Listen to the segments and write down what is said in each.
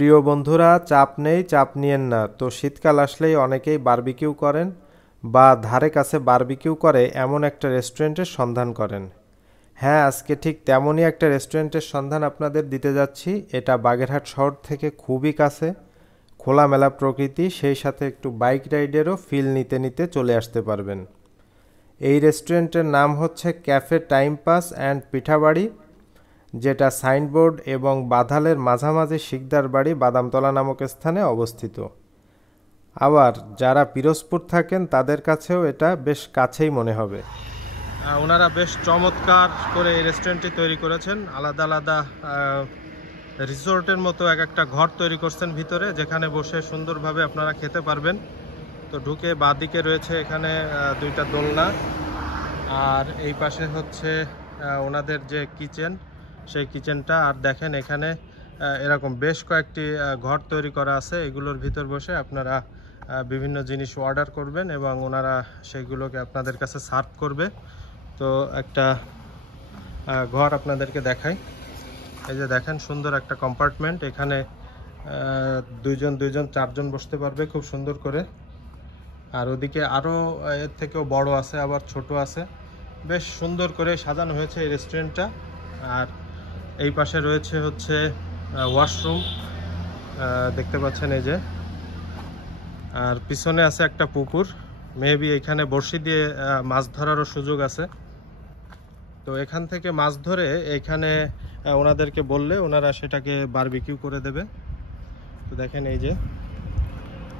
প্রিয় বন্ধুরা, চাপ নেই, চাপ নিয়েন না। তো শীতকাল আসলেই অনেকেই বারবিকিউ করেন বা ধারে কাছে বারবিকিউ করে এমন একটা রেস্টুরেন্টের সন্ধান করেন। হ্যাঁ, আজকে ঠিক তেমনই একটা রেস্টুরেন্টের সন্ধান আপনাদের দিতে যাচ্ছি। এটা বাগেরহাট শহর থেকে খুবই কাছে, খোলামেলা প্রকৃতি, সেই সাথে একটু বাইক রাইডেরও ফিল নিতে নিতে চলে আসতে পারবেন। এই রেস্টুরেন্টের নাম হচ্ছে ক্যাফে টাইম পাস অ্যান্ড পিঠাবাড়ি, যেটা সাইনবোর্ড এবং বাধালের মাঝামাঝি শিকদার বাড়ি বাদামতলা নামক স্থানে অবস্থিত। আবার যারা পিরোজপুর থাকেন তাদের কাছেও এটা বেশ কাছেই মনে হবে। ওনারা বেশ চমৎকার করে এই রেস্টুরেন্টটি তৈরি করেছেন। আলাদা আলাদা রিসোর্টের মতো এক একটা ঘর তৈরি করছেন ভিতরে, যেখানে বসে সুন্দরভাবে আপনারা খেতে পারবেন। তো ঢুকে বাঁদিকে রয়েছে এখানে দুইটা দোলনা, আর এই পাশে হচ্ছে ওনাদের যে কিচেন, সেই কিচেনটা। আর দেখেন এখানে এরকম বেশ কয়েকটি ঘর তৈরি করা আছে। এগুলোর ভিতর বসে আপনারা বিভিন্ন জিনিস অর্ডার করবেন এবং ওনারা সেইগুলোকে আপনাদের কাছে সার্ভ করবে। তো একটা ঘর আপনাদেরকে দেখাই। এই যে দেখেন, সুন্দর একটা কম্পার্টমেন্ট। এখানে দুইজন চারজন বসতে পারবে খুব সুন্দর করে। আর ওদিকে আরও এর থেকেও বড় আছে, আবার ছোট আছে। বেশ সুন্দর করে সাজানো হয়েছে এই রেস্টুরেন্টটা। আর এই পাশে রয়েছে হচ্ছে ওয়াশরুম, দেখতে পাচ্ছেন এই যে। আর পিছনে আছে একটা পুকুর, মেবি এখানে বড়শি দিয়ে মাছ ধরারও সুযোগ আছে। তো এখান থেকে মাছ ধরে এখানে ওনাদেরকে বললে ওনারা সেটাকে বারবিকিউ করে দেবে। তো দেখেন এই যে।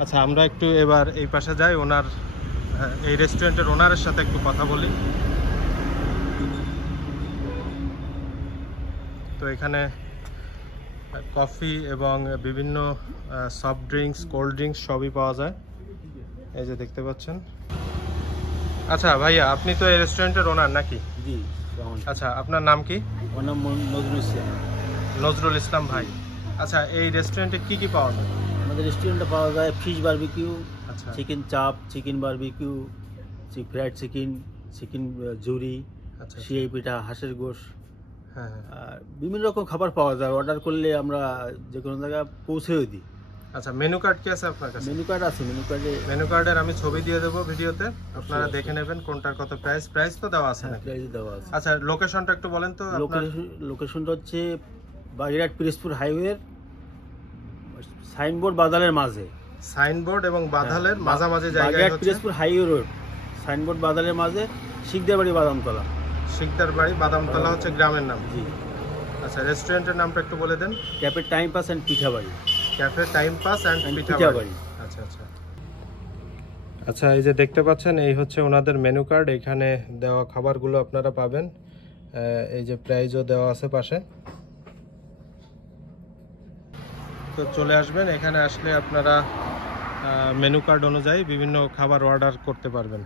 আচ্ছা, আমরা একটু এবার এই পাশে যাই, ওনার এই রেস্টুরেন্টের ওনারের সাথে একটু কথা বলি। তো এখানে কফি এবং বিভিন্ন সফট ড্রিঙ্কস, কোল্ড ড্রিঙ্কস সবই পাওয়া যায়, এই যে দেখতে পাচ্ছেন। আচ্ছা ভাইয়া, আপনি তো এই রেস্টুরেন্টের ওনার নাকি? জি। আচ্ছা, আপনার নাম কি? আমার নাম নজরুল ইসলাম। নজরুল ইসলাম ভাই। আচ্ছা, এই রেস্টুরেন্টে কি কি পাওয়া যায়? আমাদের রেস্টুরেন্টে পাওয়া যায় ফিশ বারবিকিউ, আচ্ছা, chicken chaap, chicken barbecue, fried chicken, chicken ঝুরি, আচ্ছা, সিআই পিঠা, হাঁসের গোশ। হ্যাঁ হ্যাঁ। আর বিভিন্ন রকম খাবার পাওয়া যায়। অর্ডার করলে আমরা যে কোনো জায়গায় পৌঁছেও দিই। আচ্ছা, মেনু কার্ড কি আছে আপনার কাছে? মেনু কার্ড আছে। মেনু কার্ডের আমি ছবি দিয়ে দেবো ভিডিওতে, আপনারা দেখে নেবেন কোনটার কত প্রাইস। প্রাইস তো দেওয়া আছে নাকি? প্রাইস দেওয়া আছে। আচ্ছা, লোকেশনটা একটু বলেন তো। লোকেশনটা হচ্ছে বাগেরহাট পিরোজপুর হাইওয়ের সাইনবোর্ড বাদালের মাঝে। সাইনবোর্ড এবং বাদালের মাঝামাঝি জায়গায় বাগেরহাট হচ্ছে পিরোজপুর হাইওয়ে রোড, সাইনবোর্ড বাদালের মাঝে, শিকদার বাড়ি বাদামতলা। শিকদার বাড়ি বাদামতলা হচ্ছে গ্রামের নাম। জি। আচ্ছা, রেস্টুরেন্টের নামটা একটু বলে দেন। Cafe time pass and Pithabari. Cafe time pass and Pithabari. আচ্ছা আচ্ছা আচ্ছা, এই যে দেখতে পাচ্ছেন, এই হচ্ছে ওনাদের মেনু কার্ড। এখানে দেওয়া খাবারগুলো আপনারা পাবেন। এই যে প্রাইজও দেওয়া আছে পাশে। তো চলে আসবেন, এখানে আসলে আপনারা মেনু কার্ড অনুযায়ী বিভিন্ন খাবার অর্ডার করতে পারবেন।